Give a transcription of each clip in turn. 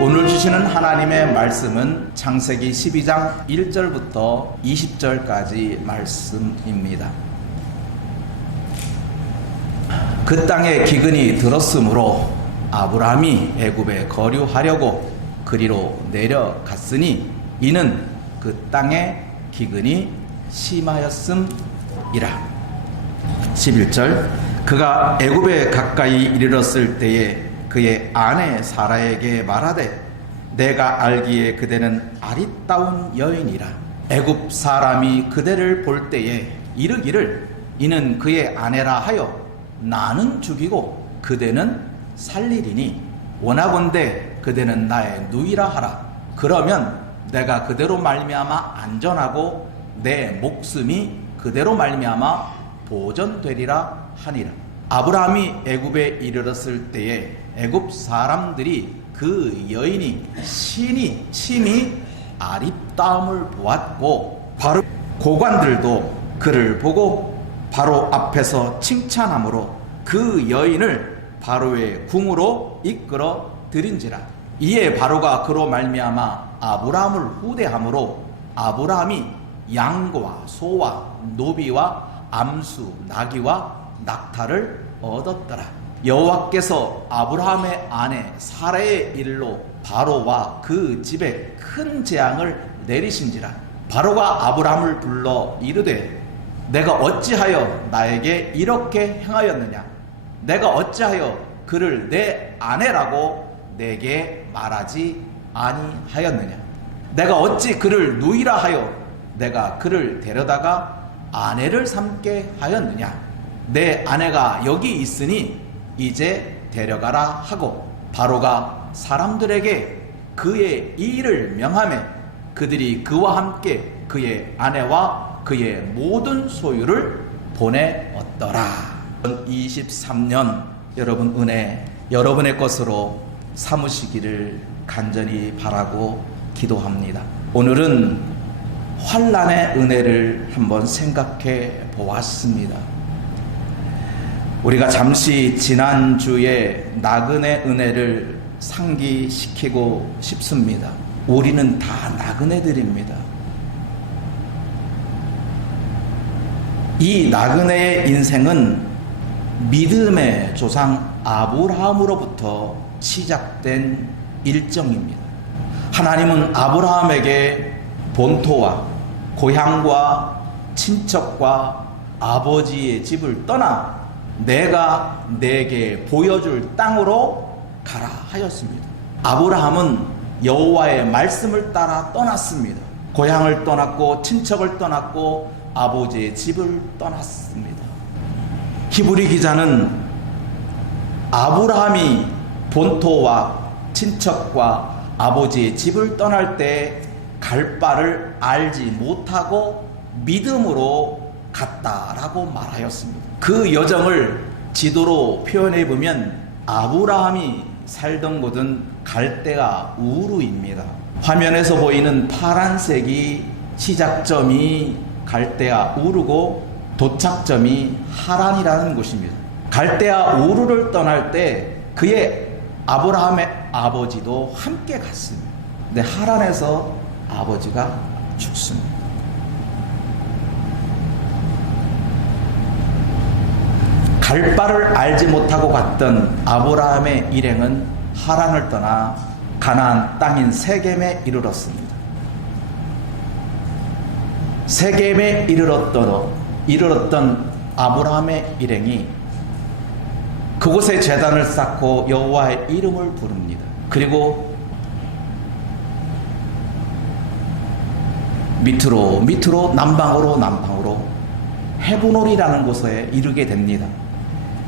오늘 주시는 하나님의 말씀은 창세기 12장 1절부터 20절까지 말씀입니다. 그 땅에 기근이 들었으므로 아브라함이 애굽에 거류하려고 그리로 내려갔으니 이는 그 땅에 기근이 심하였음이라. 11절 그가 애굽에 가까이 이르렀을 때에 그의 아내 사라에게 말하되 내가 알기에 그대는 아리따운 여인이라. 애굽 사람이 그대를 볼 때에 이르기를 이는 그의 아내라 하여 나는 죽이고 그대는 살리리니 원하건대 그대는 나의 누이라 하라. 그러면 내가 그대로 말미암아 안전하고 내 목숨이 그대로 말미암아 보존되리라 하니라. 아브라함이 애굽에 이르렀을 때에 애굽 사람들이 그 여인이 심히 아리따움을 보았고 바로 고관들도 그를 보고 바로 앞에서 칭찬함으로 그 여인을 바로의 궁으로 이끌어 들인지라. 이에 바로가 그로 말미암아 아브라함을 후대함으로 아브라함이 양과 소와 노비와 암수 나귀와 낙타를 얻었더라. 여호와께서 아브라함의 아내 사라의 일로 바로와 그 집에 큰 재앙을 내리신지라. 바로가 아브라함을 불러 이르되 내가 어찌하여 나에게 이렇게 행하였느냐? 내가 어찌하여 그를 내 아내라고 내게 말하지 아니하였느냐? 내가 어찌 그를 누이라 하여 내가 그를 데려다가 아내를 삼게 하였느냐? 내 아내가 여기 있으니 이제 데려가라 하고 바로가 사람들에게 그의 일을 명하매 그들이 그와 함께 그의 아내와 그의 모든 소유를 보내었더라. 23년 여러분 은혜 여러분의 것으로 삼으시기를 간절히 바라고 기도합니다. 오늘은 환난의 은혜를 한번 생각해 보았습니다. 우리가 잠시 지난주에 나그네 은혜를 상기시키고 싶습니다. 우리는 다 나그네들입니다. 이 나그네의 인생은 믿음의 조상 아브라함으로부터 시작된 일정입니다. 하나님은 아브라함에게 본토와 고향과 친척과 아버지의 집을 떠나 내가 내게 보여줄 땅으로 가라 하였습니다. 아브라함은 여호와의 말씀을 따라 떠났습니다. 고향을 떠났고 친척을 떠났고 아버지의 집을 떠났습니다. 히브리 기자는 아브라함이 본토와 친척과 아버지의 집을 떠날 때 갈 바를 알지 못하고 믿음으로 갔다라고 말하였습니다. 그 여정을 지도로 표현해 보면 아브라함이 살던 곳은 갈대아 우르입니다. 화면에서 보이는 파란색이 시작점이 갈대아 우르고 도착점이 하란이라는 곳입니다. 갈대아 우르를 떠날 때 그의 아브라함의 아버지도 함께 갔습니다. 근데 하란에서 아버지가 죽습니다. 갈 바를 알지 못하고 갔던 아브라함의 일행은 하란을 떠나 가나안 땅인 세겜에 이르렀습니다. 세겜에 이르렀던 아브라함의 일행이 그곳에 제단을 쌓고 여호와의 이름을 부릅니다. 그리고 밑으로 남방으로 헤브론이라는 곳에 이르게 됩니다.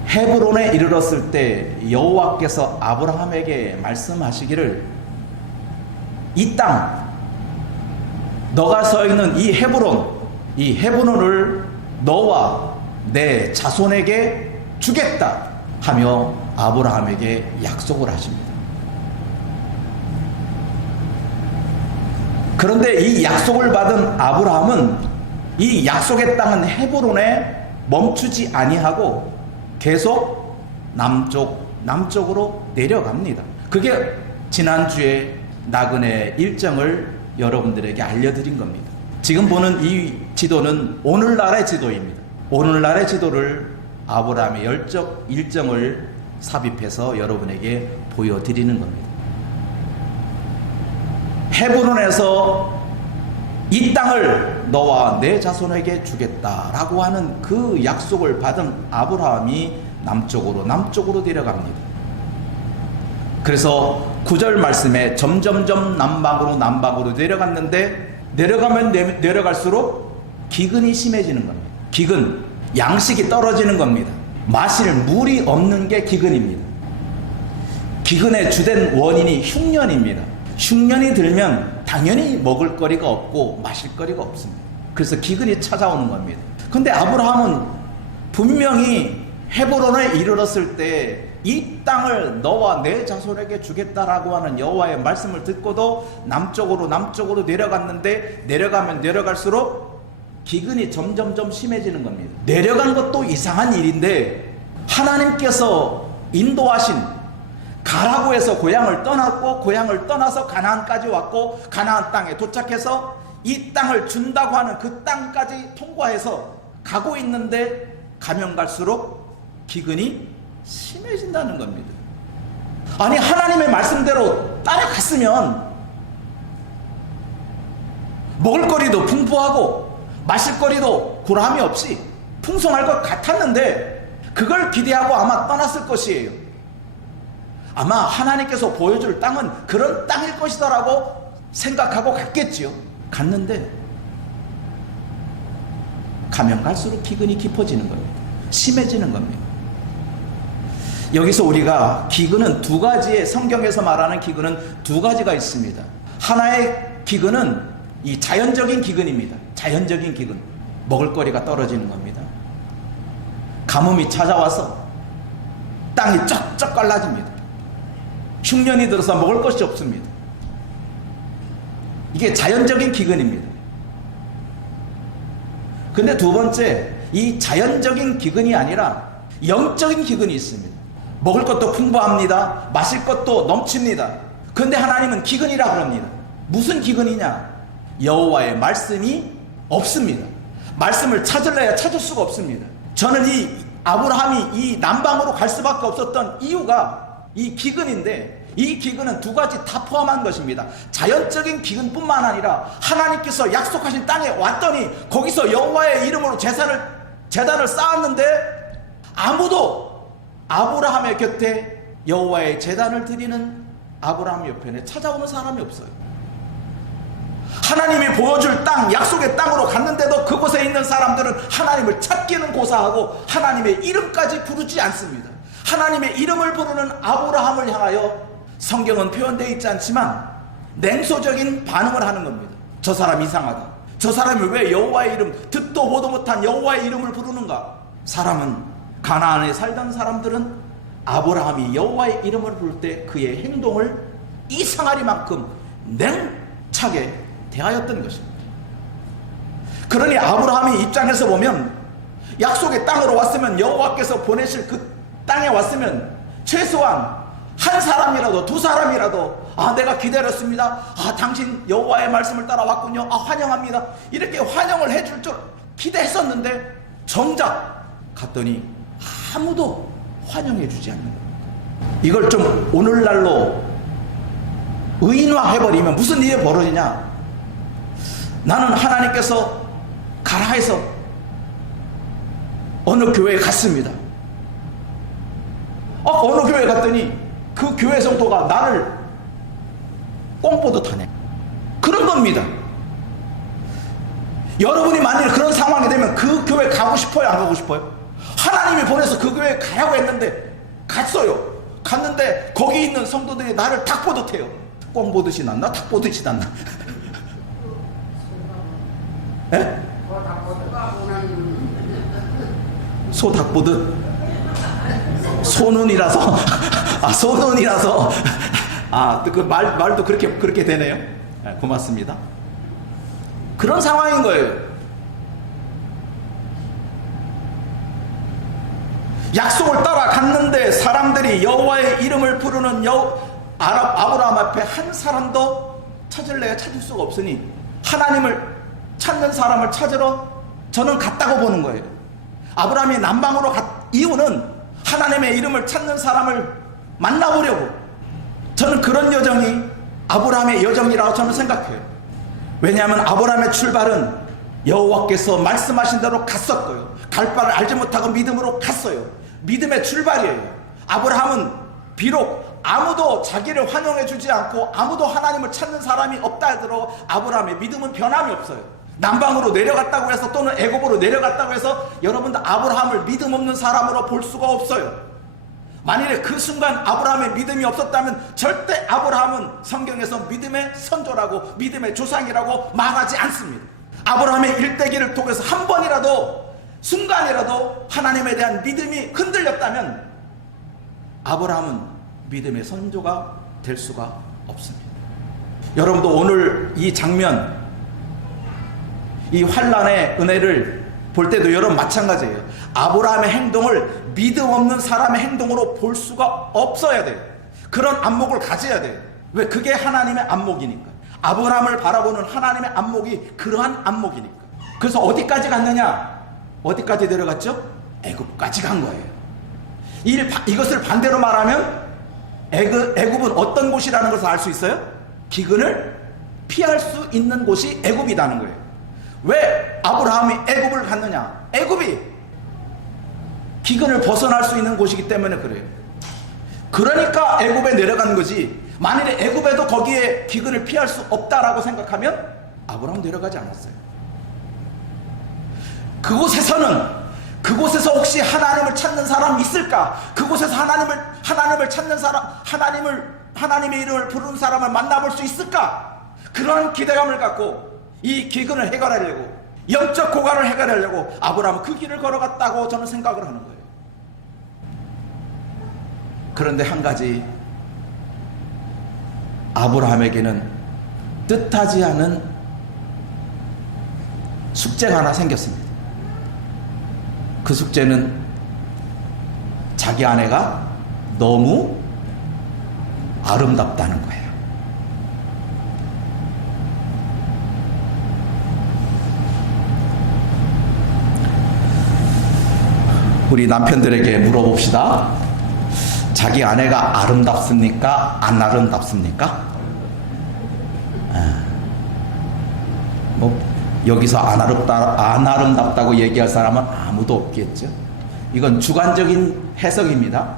헤브론에 이르렀을 때 여호와께서 아브라함에게 말씀하시기를 이 땅 너가 서 있는 이 헤브론을 너와 내 자손에게 주겠다 하며 아브라함에게 약속을 하십니다. 그런데 이 약속을 받은 아브라함은 이 약속의 땅은 헤브론에 멈추지 아니하고 계속 남쪽으로 내려갑니다. 그게 지난주에 나그네 일정을 여러분들에게 알려드린 겁니다. 지금 보는 이 지도는 오늘날의 지도입니다. 오늘날의 지도를 아브라함의 열적 일정을 삽입해서 여러분에게 보여드리는 겁니다. 헤브론에서 이 땅을 너와 내 자손에게 주겠다라고 하는 그 약속을 받은 아브라함이 남쪽으로 내려갑니다. 그래서 9절 말씀에 점점점 남방으로 내려갔는데 내려가면 내려갈수록 기근이 심해지는 겁니다. 기근, 양식이 떨어지는 겁니다. 마실 물이 없는 게 기근입니다. 기근의 주된 원인이 흉년입니다. 흉년이 들면 당연히 먹을 거리가 없고 마실 거리가 없습니다. 그래서 기근이 찾아오는 겁니다. 근데 아브라함은 분명히 헤브론에 이르렀을 때 이 땅을 너와 내 자손에게 주겠다라고 하는 여호와의 말씀을 듣고도 남쪽으로 내려갔는데 내려가면 내려갈수록 기근이 점점점 심해지는 겁니다. 내려간 것도 이상한 일인데 하나님께서 인도하신 가라고 해서 고향을 떠났고 고향을 떠나서 가나안까지 왔고 가나안 땅에 도착해서 이 땅을 준다고 하는 그 땅까지 통과해서 가고 있는데 가면 갈수록 기근이 심해진다는 겁니다. 아니 하나님의 말씀대로 따라갔으면 먹을거리도 풍부하고 마실거리도 고람이 없이 풍성할 것 같았는데 그걸 기대하고 아마 떠났을 것이에요. 아마 하나님께서 보여줄 땅은 그런 땅일 것이다라고 생각하고 갔겠지요. 갔는데 가면 갈수록 기근이 깊어지는 겁니다. 심해지는 겁니다. 여기서 우리가 기근은 두 가지의, 성경에서 말하는 기근은 두 가지가 있습니다. 하나의 기근은 이 자연적인 기근입니다. 자연적인 기근, 먹을거리가 떨어지는 겁니다. 가뭄이 찾아와서 땅이 쩍쩍 갈라집니다. 흉년이 들어서 먹을 것이 없습니다. 이게 자연적인 기근입니다. 근데 두 번째, 이 자연적인 기근이 아니라 영적인 기근이 있습니다. 먹을 것도 풍부합니다. 마실 것도 넘칩니다. 그런데 하나님은 기근이라 그럽니다. 무슨 기근이냐? 여호와의 말씀이 없습니다. 말씀을 찾을래야 찾을 수가 없습니다. 저는 이 아브라함이 이 남방으로 갈 수밖에 없었던 이유가 이 기근인데, 이 기근은 두 가지 다 포함한 것입니다. 자연적인 기근뿐만 아니라 하나님께서 약속하신 땅에 왔더니 거기서 여호와의 이름으로 제단을 쌓았는데 아무도 아브라함의 곁에 여호와의 제단을 드리는 아브라함 옆에 찾아오는 사람이 없어요. 하나님이 보여줄 땅, 약속의 땅으로 갔는데도 그곳에 있는 사람들은 하나님을 찾기는 고사하고 하나님의 이름까지 부르지 않습니다. 하나님의 이름을 부르는 아브라함을 향하여 성경은 표현되어 있지 않지만 냉소적인 반응을 하는 겁니다. 저 사람 이상하다. 저 사람이 왜 여호와의 이름, 듣도 보도 못한 여호와의 이름을 부르는가? 사람은, 가나안에 살던 사람들은 아브라함이 여호와의 이름을 부를 때 그의 행동을 이상하리만큼 냉차게 대하였던 것입니다. 그러니 아브라함의 입장에서 보면 약속의 땅으로 왔으면, 여호와께서 보내실 그 땅에 왔으면 최소한 한 사람이라도, 두 사람이라도, 내가 기다렸습니다. 당신 여호와의 말씀을 따라왔군요. 환영합니다. 이렇게 환영을 해줄 줄 기대했었는데 정작 갔더니 아무도 환영해 주지 않는 겁니다. 이걸 좀 오늘날로 의인화해버리면 무슨 일이 벌어지냐? 나는 하나님께서 가라 해서 어느 교회에 갔습니다. 어느 교회에 갔더니 그 교회 성도가 나를 꽁보듯 하네. 그런 겁니다. 여러분이 만일 그런 상황이 되면 그 교회 가고 싶어요, 안 가고 싶어요? 하나님이 보내서 그 교회에 가라고 했는데 갔어요. 갔는데 거기 있는 성도들이 나를 닭 보듯 해요. 꽁 보듯이 났나? 닭 보듯이 났나? 예? 소 닭 보듯. 소눈이라서 소눈이라서 그 말도 그렇게 되네요. 고맙습니다. 그런 상황인 거예요. 약속을 따라갔는데 사람들이 여호와의 이름을 부르는 아브라함 앞에 한 사람도 찾을래야 찾을 수가 없으니 하나님을 찾는 사람을 찾으러 저는 갔다고 보는 거예요. 아브라함이 남방으로 간 이유는 하나님의 이름을 찾는 사람을 만나보려고. 저는 그런 여정이 아브라함의 여정이라고 저는 생각해요. 왜냐하면 아브라함의 출발은 여호와께서 말씀하신 대로 갔었고요. 갈 바를 알지 못하고 믿음으로 갔어요. 믿음의 출발이에요. 아브라함은 비록 아무도 자기를 환영해 주지 않고 아무도 하나님을 찾는 사람이 없다 하더라도 아브라함의 믿음은 변함이 없어요. 남방으로 내려갔다고 해서 또는 애굽으로 내려갔다고 해서 여러분들 아브라함을 믿음 없는 사람으로 볼 수가 없어요. 만일에 그 순간 아브라함의 믿음이 없었다면 절대 아브라함은 성경에서 믿음의 선조라고 믿음의 조상이라고 말하지 않습니다. 아브라함의 일대기를 통해서 한 번이라도 순간이라도 하나님에 대한 믿음이 흔들렸다면 아브라함은 믿음의 선조가 될 수가 없습니다. 여러분도 오늘 이 장면, 이 환난의 은혜를 볼 때도 여러분 마찬가지예요. 아브라함의 행동을 믿음 없는 사람의 행동으로 볼 수가 없어야 돼요. 그런 안목을 가져야 돼요. 왜? 그게 하나님의 안목이니까. 아브라함을 바라보는 하나님의 안목이 그러한 안목이니까. 그래서 어디까지 갔느냐? 어디까지 내려갔죠? 애굽까지 간 거예요. 이것을 반대로 말하면 애굽은 어떤 곳이라는 것을 알 수 있어요? 기근을 피할 수 있는 곳이 애굽이라는 거예요. 왜 아브라함이 애굽을 갔느냐? 애굽이 기근을 벗어날 수 있는 곳이기 때문에 그래요. 그러니까 애굽에 내려간 거지. 만일에 애굽에도 거기에 기근을 피할 수 없다라고 생각하면 아브라함 내려가지 않았어요. 그곳에서 혹시 하나님을 찾는 사람이 있을까? 그곳에서 하나님을 찾는 사람, 하나님의 이름을 부르는 사람을 만나볼 수 있을까? 그런 기대감을 갖고 이 기근을 해결하려고, 영적 고갈을 해결하려고 아브라함은 그 길을 걸어갔다고 저는 생각을 하는 거예요. 그런데 한 가지, 아브라함에게는 뜻하지 않은 숙제가 하나 생겼습니다. 그 숙제는 자기 아내가 너무 아름답다는 거예요. 우리 남편들에게 물어봅시다. 자기 아내가 아름답습니까? 안 아름답습니까? 여기서 안 아름답다고 얘기할 사람은 아무도 없겠죠. 이건 주관적인 해석입니다.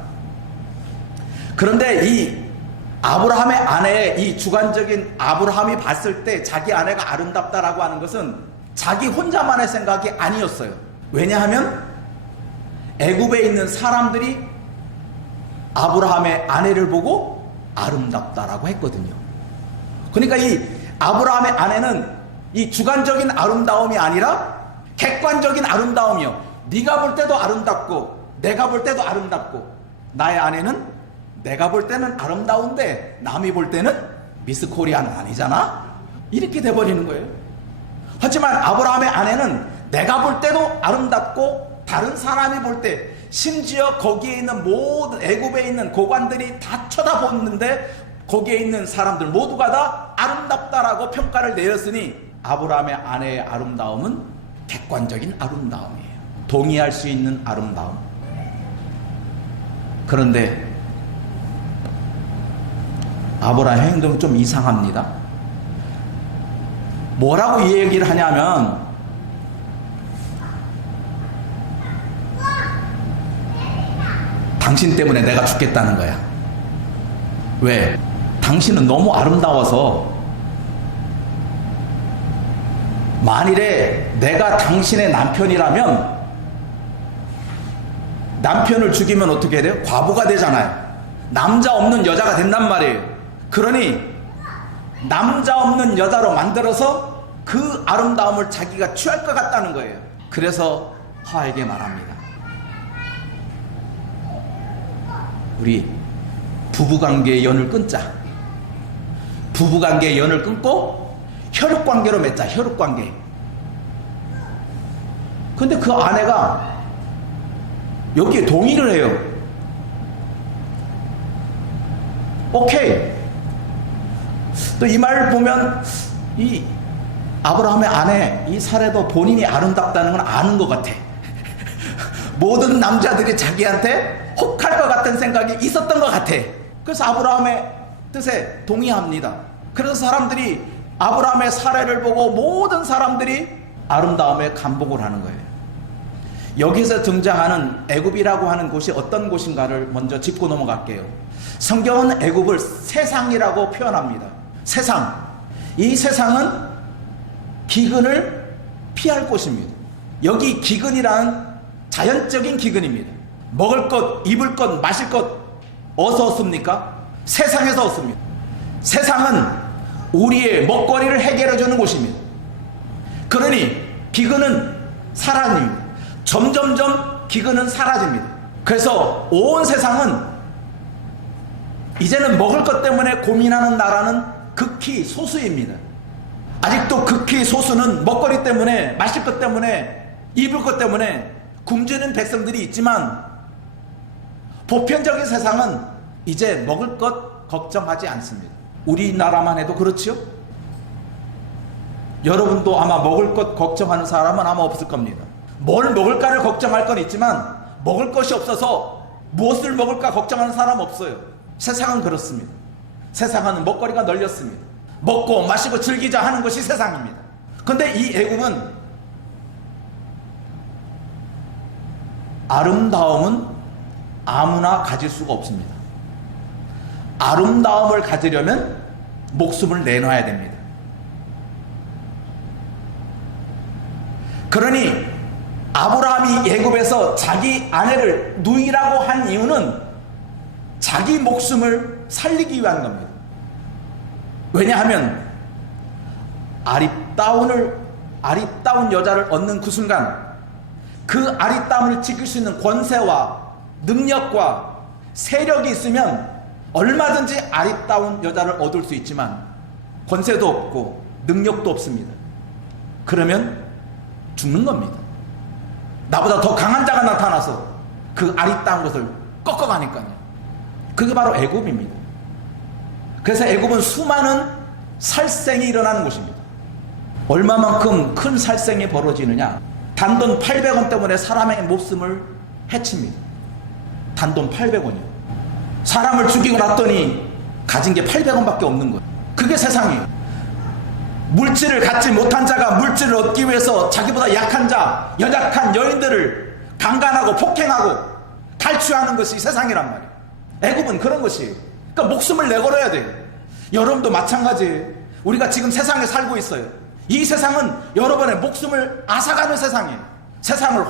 그런데 이 아브라함의 아내의 이 주관적인, 아브라함이 봤을 때 자기 아내가 아름답다라고 하는 것은 자기 혼자만의 생각이 아니었어요. 왜냐하면 애굽에 있는 사람들이 아브라함의 아내를 보고 아름답다라고 했거든요. 그러니까 이 아브라함의 아내는 이 주관적인 아름다움이 아니라 객관적인 아름다움이요. 네가 볼 때도 아름답고 내가 볼 때도 아름답고, 나의 아내는 내가 볼 때는 아름다운데 남이 볼 때는 미스 코리아는 아니잖아? 이렇게 돼버리는 거예요. 하지만 아브라함의 아내는 내가 볼 때도 아름답고 다른 사람이 볼 때, 심지어 거기에 있는 모든 애굽에 있는 고관들이 다 쳐다보는데 거기에 있는 사람들 모두가 다 아름답다라고 평가를 내렸으니 아브라함의 아내의 아름다움은 객관적인 아름다움이에요. 동의할 수 있는 아름다움. 그런데 아브라함의 행동이 좀 이상합니다. 뭐라고 이 얘기를 하냐면, 당신 때문에 내가 죽겠다는 거야. 왜? 당신은 너무 아름다워서 만일에 내가 당신의 남편이라면 남편을 죽이면 어떻게 돼요? 과부가 되잖아요. 남자 없는 여자가 된단 말이에요. 그러니 남자 없는 여자로 만들어서 그 아름다움을 자기가 취할 것 같다는 거예요. 그래서 하에게 말합니다. 우리 부부관계의 연을 끊자. 부부관계의 연을 끊고 혈육관계로 맺자. 혈육관계. 근데 그 아내가 여기에 동의를 해요. 오케이, 또 이 말을 보면 이 아브라함의 아내 이 사례도 본인이 아름답다는 건 아는 것 같아. 모든 남자들이 자기한테 혹할 것 같은 생각이 있었던 것 같아. 그래서 아브라함의 뜻에 동의합니다. 그래서 사람들이 아브라함의 사례를 보고 모든 사람들이 아름다움에 감복을 하는 거예요. 여기서 등장하는 애굽이라고 하는 곳이 어떤 곳인가를 먼저 짚고 넘어갈게요. 성경은 애굽을 세상이라고 표현합니다. 세상. 이 세상은 기근을 피할 곳입니다. 여기 기근이란 자연적인 기근입니다. 먹을 것, 입을 것, 마실 것 어디서 얻습니까? 세상에서 얻습니다. 세상은 우리의 먹거리를 해결해 주는 곳입니다. 그러니 기근은 사라집니다. 점점점 기근은 사라집니다. 그래서 온 세상은 이제는 먹을 것 때문에 고민하는 나라는 극히 소수입니다. 아직도 극히 소수는 먹거리 때문에, 마실 것 때문에, 입을 것 때문에 굶주리는 백성들이 있지만 보편적인 세상은 이제 먹을 것 걱정하지 않습니다. 우리나라만 해도 그렇죠? 여러분도 아마 먹을 것 걱정하는 사람은 아마 없을 겁니다. 뭘 먹을까를 걱정할 건 있지만 먹을 것이 없어서 무엇을 먹을까 걱정하는 사람 없어요. 세상은 그렇습니다. 세상은 먹거리가 널렸습니다. 먹고 마시고 즐기자 하는 것이 세상입니다. 그런데 이 애굽은 아름다움은 아무나 가질 수가 없습니다. 아름다움을 가지려면 목숨을 내놔야 됩니다. 그러니 아브라함이 애굽에서 자기 아내를 누이라고 한 이유는 자기 목숨을 살리기 위한 겁니다. 왜냐하면 아리따운 여자를 얻는 그 순간 그 아리따움을 지킬 수 있는 권세와 능력과 세력이 있으면 얼마든지 아리따운 여자를 얻을 수 있지만 권세도 없고 능력도 없습니다. 그러면 죽는 겁니다. 나보다 더 강한 자가 나타나서 그 아리따운 것을 꺾어가니까요. 그게 바로 애굽입니다. 그래서 애굽은 수많은 살생이 일어나는 곳입니다. 얼마만큼 큰 살생이 벌어지느냐? 단돈 800원 때문에 사람의 목숨을 해칩니다. 단돈 800원이요. 사람을 죽이고 났더니 가진 게 800원밖에 없는 거예요. 그게 세상이에요. 물질을 갖지 못한 자가 물질을 얻기 위해서 자기보다 약한 자, 연약한 여인들을 강간하고 폭행하고 탈취하는 것이 세상이란 말이에요. 애굽은 그런 것이에요. 그러니까 목숨을 내걸어야 돼요. 여러분도 마찬가지예요. 우리가 지금 세상에 살고 있어요. 이 세상은 여러분의 목숨을 앗아가는 세상이에요. 세상을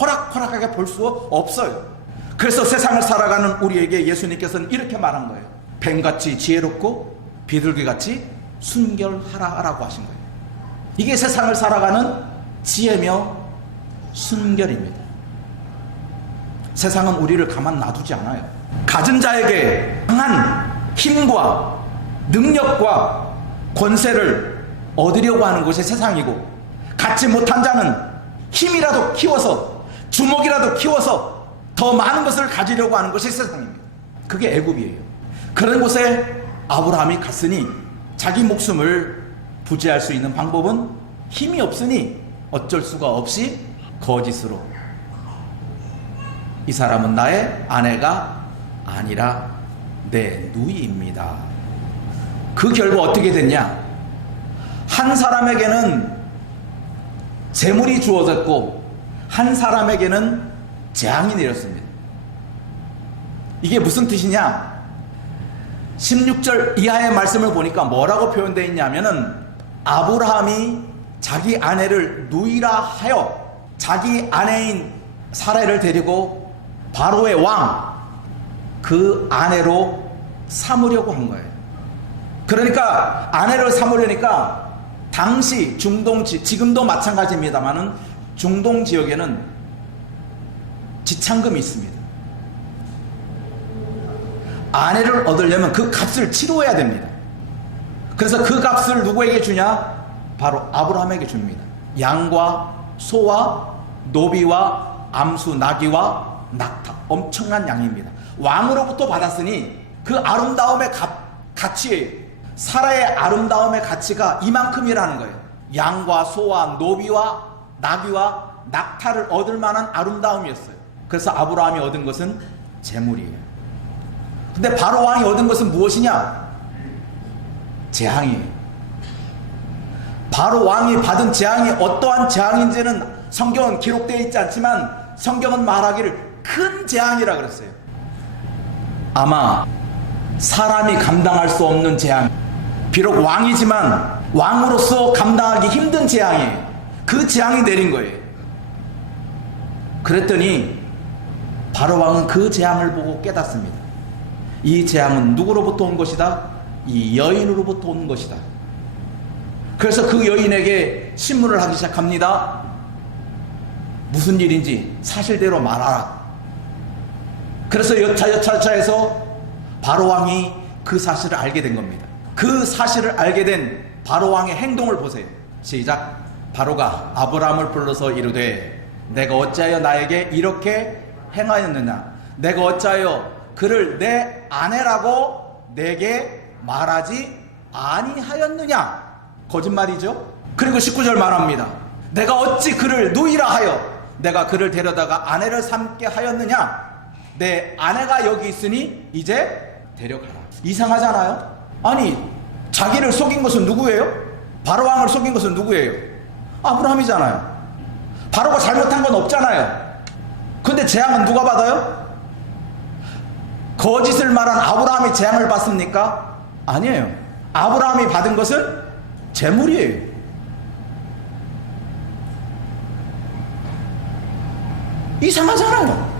호락호락하게 볼 수 없어요. 그래서 세상을 살아가는 우리에게 예수님께서는 이렇게 말한 거예요. 뱀같이 지혜롭고 비둘기같이 순결하라라고 하신 거예요. 이게 세상을 살아가는 지혜며 순결입니다. 세상은 우리를 가만 놔두지 않아요. 가진 자에게 강한 힘과 능력과 권세를 얻으려고 하는 것이 세상이고, 갖지 못한 자는 힘이라도 키워서, 주먹이라도 키워서 더 많은 것을 가지려고 하는 것이 세상입니다. 그게 애굽이에요. 그런 곳에 아브라함이 갔으니 자기 목숨을 부지할 수 있는 방법은 힘이 없으니 어쩔 수가 없이 거짓으로 이 사람은 나의 아내가 아니라 내 누이입니다. 그 결과 어떻게 됐냐? 한 사람에게는 재물이 주어졌고 한 사람에게는 재앙이 내렸습니다. 이게 무슨 뜻이냐? 16절 이하의 말씀을 보니까 뭐라고 표현되어 있냐면은 아브라함이 자기 아내를 누이라 하여 자기 아내인 사라를 데리고 바로의 왕 그 아내로 삼으려고 한 거예요. 그러니까 아내를 삼으려니까 당시 중동지, 지금도 마찬가지입니다만은 중동 지역에는 지참금이 있습니다. 아내를 얻으려면 그 값을 치러야 됩니다. 그래서 그 값을 누구에게 주냐? 바로 아브라함에게 줍니다. 양과 소와 노비와 암수 나귀와 낙타, 엄청난 양입니다. 왕으로부터 받았으니 그 아름다움의 가치에 사라의 아름다움의 가치가 이만큼이라는 거예요. 양과 소와 노비와 나귀와 낙타를 얻을 만한 아름다움이었어요. 그래서 아브라함이 얻은 것은 재물이에요. 근데 바로 왕이 얻은 것은 무엇이냐? 재앙이에요. 바로 왕이 받은 재앙이 어떠한 재앙인지는 성경은 기록되어 있지 않지만 성경은 말하기를 큰 재앙이라 그랬어요. 아마 사람이 감당할 수 없는 재앙, 비록 왕이지만 왕으로서 감당하기 힘든 재앙이에요. 그 재앙이 내린 거예요. 그랬더니 바로 왕은 그 재앙을 보고 깨닫습니다. 이 재앙은 누구로부터 온 것이다? 이 여인으로부터 온 것이다. 그래서 그 여인에게 신문을 하기 시작합니다. 무슨 일인지 사실대로 말하라. 그래서 여차여차해서 바로 왕이 그 사실을 알게 된 겁니다. 그 사실을 알게 된 바로 왕의 행동을 보세요. 시작. 바로가 아브라함을 불러서 이르되 내가 어찌하여 나에게 이렇게 행하였느냐? 내가 어찌하여 그를 내 아내라고 내게 말하지 아니하였느냐? 거짓말이죠. 그리고 19절 말합니다. 내가 어찌 그를 누이라 하여 내가 그를 데려다가 아내를 삼게 하였느냐? 내 아내가 여기 있으니 이제 데려가라. 이상하잖아요. 아니, 자기를 속인 것은 누구예요? 바로왕을 속인 것은 누구예요? 아브라함이잖아요. 바로가 잘못한 건 없잖아요. 근데 재앙은 누가 받아요? 거짓을 말한 아브라함이 재앙을 받습니까? 아니에요. 아브라함이 받은 것은 재물이에요. 이상하잖아요.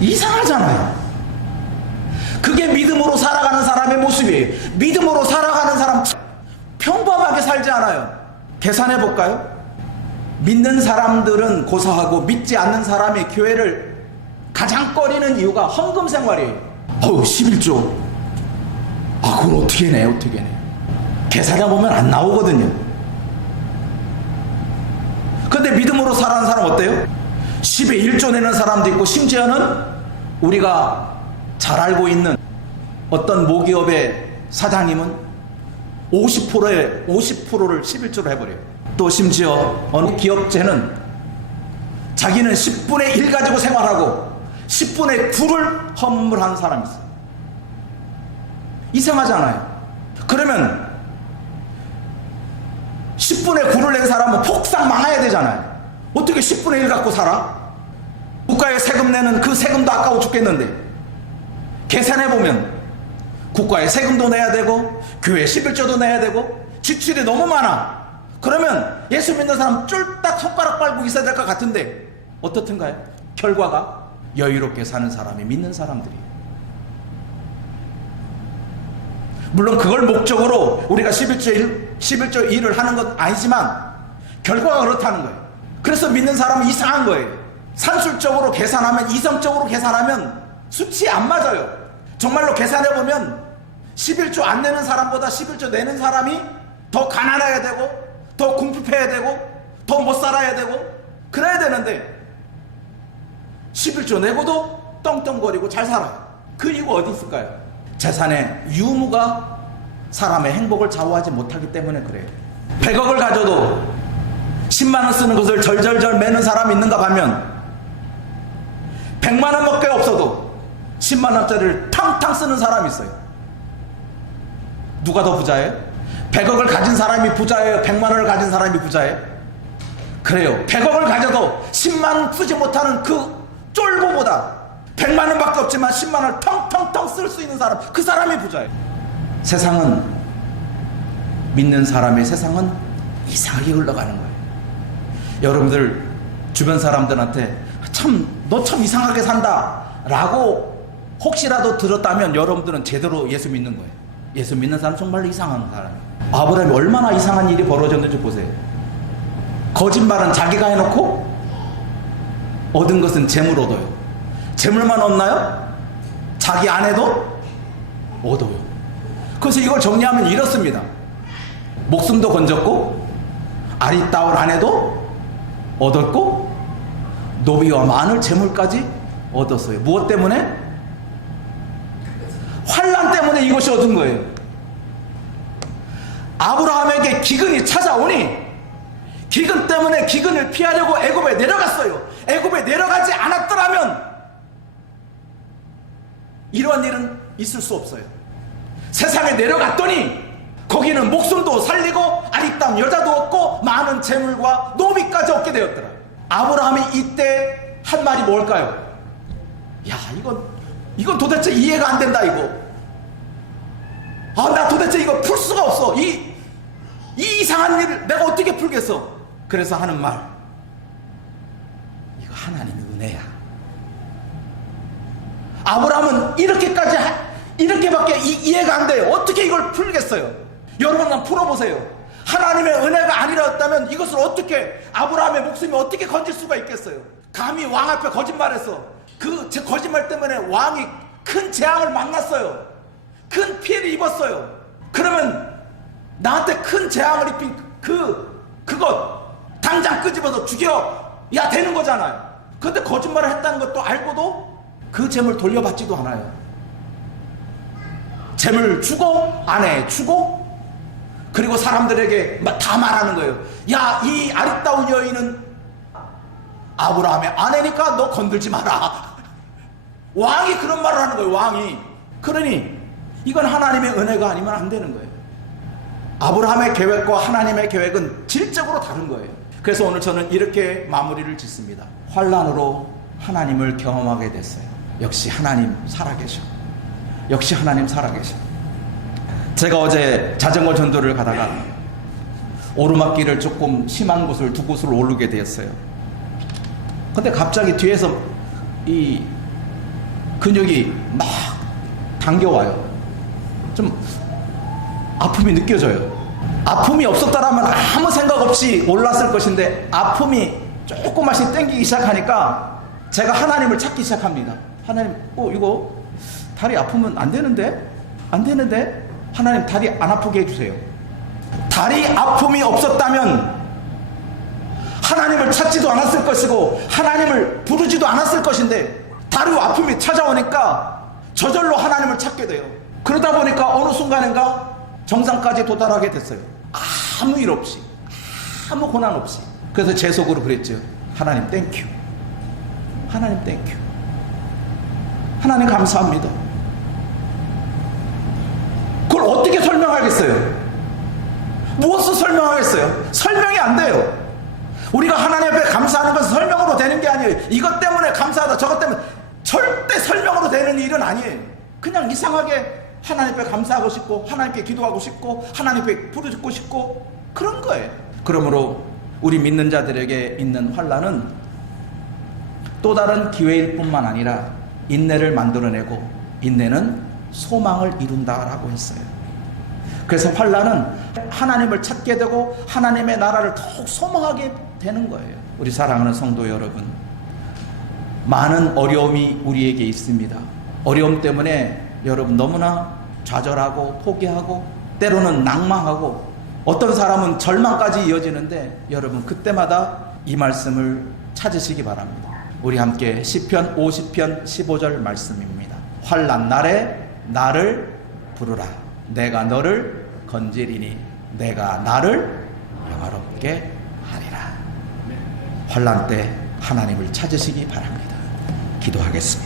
이상하잖아요. 그게 믿음으로 살아가는 사람의 모습이에요. 믿음으로 살아가는 사람 평범하게 살지 않아요. 계산해 볼까요? 믿는 사람들은 고사하고 믿지 않는 사람이 교회를 가장 꺼리는 이유가 헌금 생활이에요. 11조. 그걸 어떻게 내? 어떻게 내? 계산해 보면 안 나오거든요. 근데 믿음으로 살아가는 사람 어때요? 10에 1조 내는 사람도 있고, 심지어는 우리가 잘 알고 있는 어떤 모기업의 사장님은 50%를 11조로 해버려요. 또 심지어 어느 기업체는 자기는 10분의 1 가지고 생활하고 10분의 9를 헌물하는 사람이 있어요. 이상하잖아요. 그러면 10분의 9를 낸 사람은 폭삭 망해야 되잖아요. 어떻게 10분의 1 갖고 살아? 국가에 세금 내는 그 세금도 아까워 죽겠는데, 계산해보면 국가에 세금도 내야 되고 교회 11조도 내야 되고 지출이 너무 많아. 그러면 예수 믿는 사람 쫄딱 손가락 빨고 있어야 될 것 같은데 어떻든가요? 결과가 여유롭게 사는 사람이 믿는 사람들이에요. 물론 그걸 목적으로 우리가 11조 일을 하는 건 아니지만 결과가 그렇다는 거예요. 그래서 믿는 사람은 이상한 거예요. 산술적으로 계산하면, 이성적으로 계산하면 수치 안 맞아요. 정말로 계산해보면 11조 안 내는 사람보다 11조 내는 사람이 더 가난해야 되고 더 궁핍해야 되고 더 못 살아야 되고 그래야 되는데 11조 내고도 떵떵거리고 잘 살아. 그 이유가 어디 있을까요? 재산의 유무가 사람의 행복을 좌우하지 못하기 때문에 그래요. 100억을 가져도 10만 원 쓰는 것을 절절절 매는 사람이 있는가 하면 100만 원밖에 없어도 10만 원짜리를 탕탕 쓰는 사람이 있어요. 누가 더 부자예요? 100억을 가진 사람이 부자예요? 100만 원을 가진 사람이 부자예요? 그래요. 100억을 가져도 10만 원 쓰지 못하는 그 쫄보보다 100만 원밖에 없지만 10만 원을 텅텅텅 쓸 수 있는 사람, 그 사람이 부자예요. 세상은, 믿는 사람의 세상은 이상하게 흘러가는 거예요. 여러분들 주변 사람들한테 너 참 이상하게 산다 라고 혹시라도 들었다면 여러분들은 제대로 예수 믿는 거예요. 예수 믿는 사람 정말로 이상한 사람이에요. 아브라함이 얼마나 이상한 일이 벌어졌는지 보세요. 거짓말은 자기가 해놓고 얻은 것은 재물 얻어요. 재물만 얻나요? 자기 아내도 얻어요. 그래서 이걸 정리하면 이렇습니다. 목숨도 건졌고 아리따운 아내도 얻었고 노비와 많은 재물까지 얻었어요. 무엇 때문에? 환난 때문에 때문에 이것이 얻은 거예요. 아브라함에게 기근이 찾아오니 기근 때문에 기근을 피하려고 애굽에 내려갔어요. 애굽에 내려가지 않았더라면 이러한 일은 있을 수 없어요. 세상에 내려갔더니 거기는 목숨도 살리고 아리따운 여자도 얻고 많은 재물과 노비까지 얻게 되었더라. 아브라함이 이때 한 말이 뭘까요? 야, 이건 도대체 이해가 안 된다, 이거. 나 도대체 이거 풀 수가 없어. 이 이상한 일을 내가 어떻게 풀겠어? 그래서 하는 말, 이거 하나님의 은혜야. 아브라함은 이렇게밖에 이해가 안 돼요. 어떻게 이걸 풀겠어요? 여러분 한번 풀어보세요. 하나님의 은혜가 아니라였다면 이것을 어떻게, 아브라함의 목숨이 어떻게 건질 수가 있겠어요? 감히 왕 앞에 거짓말했어. 그 거짓말 때문에 왕이 큰 재앙을 만났어요. 큰 피해를 입었어요. 그러면 나한테 큰 재앙을 입힌 그것 당장 끄집어서 죽여야 되는 거잖아요. 그런데 거짓말을 했다는 것도 알고도 그 재물 돌려받지도 않아요. 재물 주고 아내 주고, 그리고 사람들에게 다 말하는 거예요. 야, 이 아리따운 여인은 아브라함의 아내니까 너 건들지 마라. 왕이 그런 말을 하는 거예요. 왕이. 그러니 이건 하나님의 은혜가 아니면 안 되는 거예요. 아브라함의 계획과 하나님의 계획은 질적으로 다른 거예요. 그래서 오늘 저는 이렇게 마무리를 짓습니다. 환난으로 하나님을 경험하게 됐어요. 역시 하나님 살아계셔. 역시 하나님 살아계셔. 제가 어제 자전거 전도를 가다가 오르막길을 조금 심한 곳을 두 곳을 오르게 되었어요. 근데 갑자기 뒤에서 이 근육이 막 당겨와요. 좀 아픔이 느껴져요. 아픔이 없었다라면 아무 생각 없이 올랐을 것인데 아픔이 조금씩 땡기기 시작하니까 제가 하나님을 찾기 시작합니다. 하나님, 이거 다리 아프면 안 되는데? 안 되는데? 하나님, 다리 안 아프게 해주세요. 다리 아픔이 없었다면 하나님을 찾지도 않았을 것이고 하나님을 부르지도 않았을 것인데 다리 아픔이 찾아오니까 저절로 하나님을 찾게 돼요. 그러다 보니까 어느 순간인가 정상까지 도달하게 됐어요. 아무 일 없이, 아무 고난 없이. 그래서 제 속으로 그랬죠. 하나님 땡큐. 하나님 땡큐. 하나님 감사합니다. 그걸 어떻게 설명하겠어요? 무엇을 설명하겠어요? 설명이 안 돼요. 우리가 하나님 앞에 감사하는 것은 설명으로 되는 게 아니에요. 이것 때문에 감사하다, 저것 때문에, 절대 설명으로 되는 일은 아니에요. 그냥 이상하게 하나님 앞에 감사하고 싶고 하나님께 기도하고 싶고 하나님께 부르짖고 싶고 그런 거예요. 그러므로 우리 믿는 자들에게 있는 환난은 또 다른 기회일 뿐만 아니라 인내를 만들어내고 인내는 소망을 이룬다라고 했어요. 그래서 환난은 하나님을 찾게 되고 하나님의 나라를 더욱 소망하게 되는 거예요. 우리 사랑하는 성도 여러분, 많은 어려움이 우리에게 있습니다. 어려움 때문에 여러분 너무나 좌절하고 포기하고 때로는 낭망하고 어떤 사람은 절망까지 이어지는데 여러분 그때마다 이 말씀을 찾으시기 바랍니다. 우리 함께 시편 50편 15절 말씀입니다. 환난 날에 나를 부르라. 내가 너를 건지리니 내가 나를 영화롭게 하리라. 환난 때 하나님을 찾으시기 바랍니다. 기도하겠습니다.